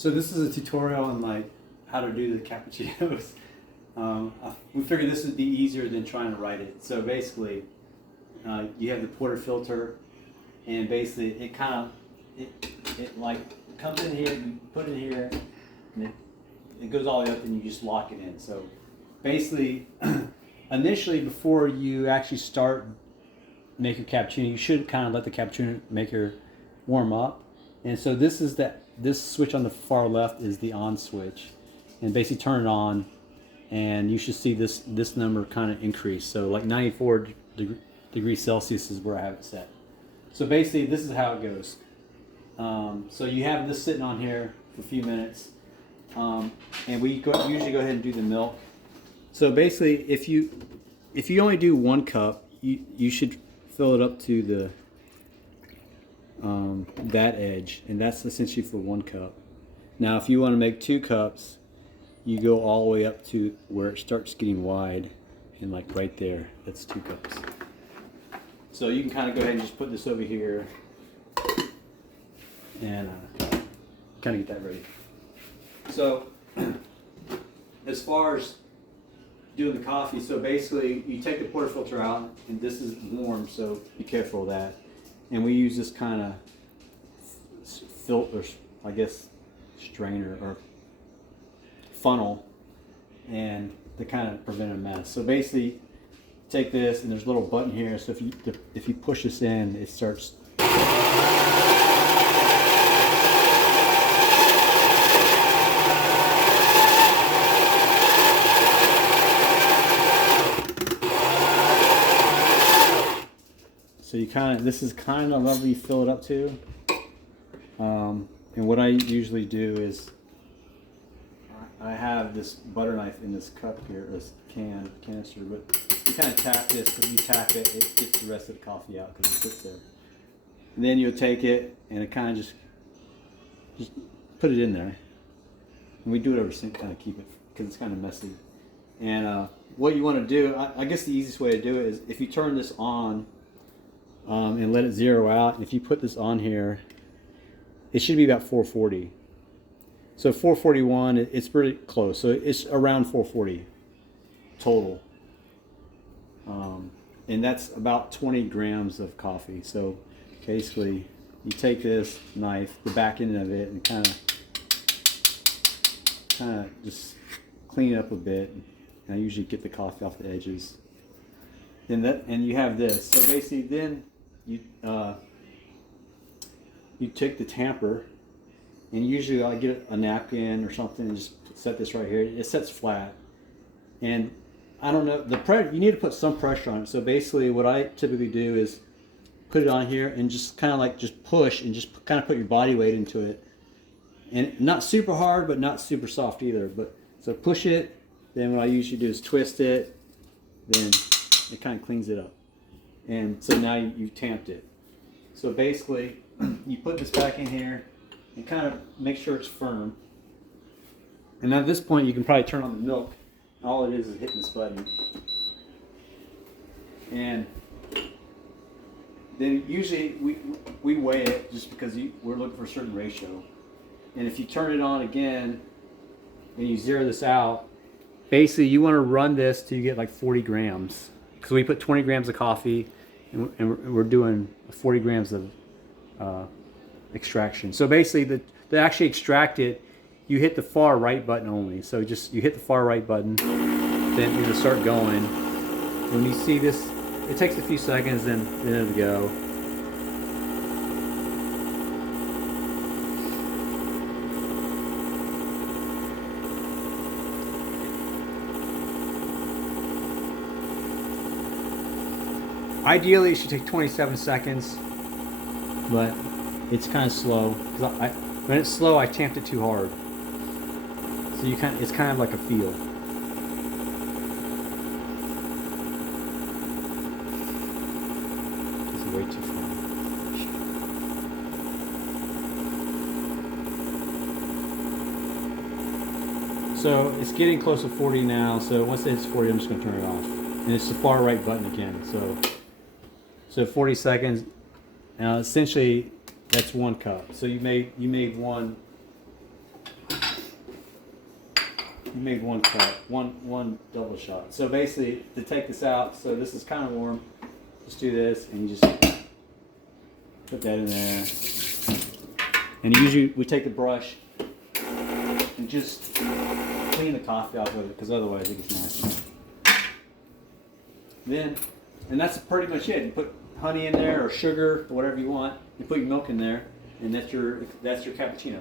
So this is a tutorial on like how to do the cappuccinos. We figured this would be easier than trying to write it. So basically, you have the portafilter, and basically it like comes in here, you put it here, and it goes all the way up, and you just lock it in. So basically, initially before you actually start making cappuccino, you should kind of let the cappuccino maker warm up. And so this switch on the far left is the on switch, and basically turn it on, and you should see this number kind of increase. So like 94 degrees Celsius is where I have it set. So basically this is how it goes. So you have this sitting on here for a few minutes, and we usually go ahead and do the milk. So basically if you only do 1 cup, you should fill it up to the that edge, and that's essentially for 1 cup. Now if you want to make 2 cups, you go all the way up to where it starts getting wide, and like right there, that's 2 cups. So you can kind of go ahead and just put this over here and kind of get that ready. So as far as doing the coffee, so basically you take the portafilter out, and this is warm, so be careful of that. And we use this kind of filter, I guess, strainer or funnel, and to kind of prevent a mess. So basically, take this, and there's a little button here. So if you push this in, it starts. So you this is kind of level you fill it up to. And what I usually do is I have this butter knife in this cup here, this canister, but you kind of tap this, because you tap it, it gets the rest of the coffee out because it sits there. And then you'll take it, and it kind of just put it in there. And we do it over sink, kind of keep it, because it's kind of messy. And what you want to do, I guess the easiest way to do it is if you turn this on, and let it zero out. And if you put this on here, it should be about 440. So 441, it's pretty close. So it's around 440 total. And that's about 20 grams of coffee. So basically, you take this knife, the back end of it, and kind of just clean it up a bit. And I usually get the coffee off the edges. And you have this. So basically, then you take the tamper, and usually I get a napkin or something and just set this right here. It sets flat, and I don't know, you need to put some pressure on it. So basically what I typically do is put it on here and just kind of like just push, and just kind of put your body weight into it, and not super hard but not super soft either. But so push it, then what I usually do is twist it, then it kind of cleans it up. And so now you've tamped it. So basically, you put this back in here and kind of make sure it's firm. And at this point, you can probably turn on the milk. All it is hitting this button. And then usually we weigh it, just because we're looking for a certain ratio. And if you turn it on again and you zero this out, basically you want to run this till you get like 40 grams. Because we put 20 grams of coffee, and we're doing 40 grams of extraction. So basically, to actually extract it, you hit the far right button only. So you hit the far right button, then it'll start going. When you see this, it takes a few seconds, then it'll go. Ideally, it should take 27 seconds, but it's kind of slow. When it's slow, I tamped it too hard. So it's kind of like a feel. It's way too slow. So it's getting close to 40 now. So once it hits 40, I'm just going to turn it off. And it's the far right button again. So 40 seconds. Now essentially that's 1 cup. So you made one You made one cup, one double shot. So basically, to take this out, so this is kind of warm. Just do this, and you just put that in there. And usually we take the brush and just clean the coffee off of it, because otherwise it gets nasty. Then, and that's pretty much it. You put honey in there or sugar or whatever you want. You put your milk in there, and that's your cappuccino.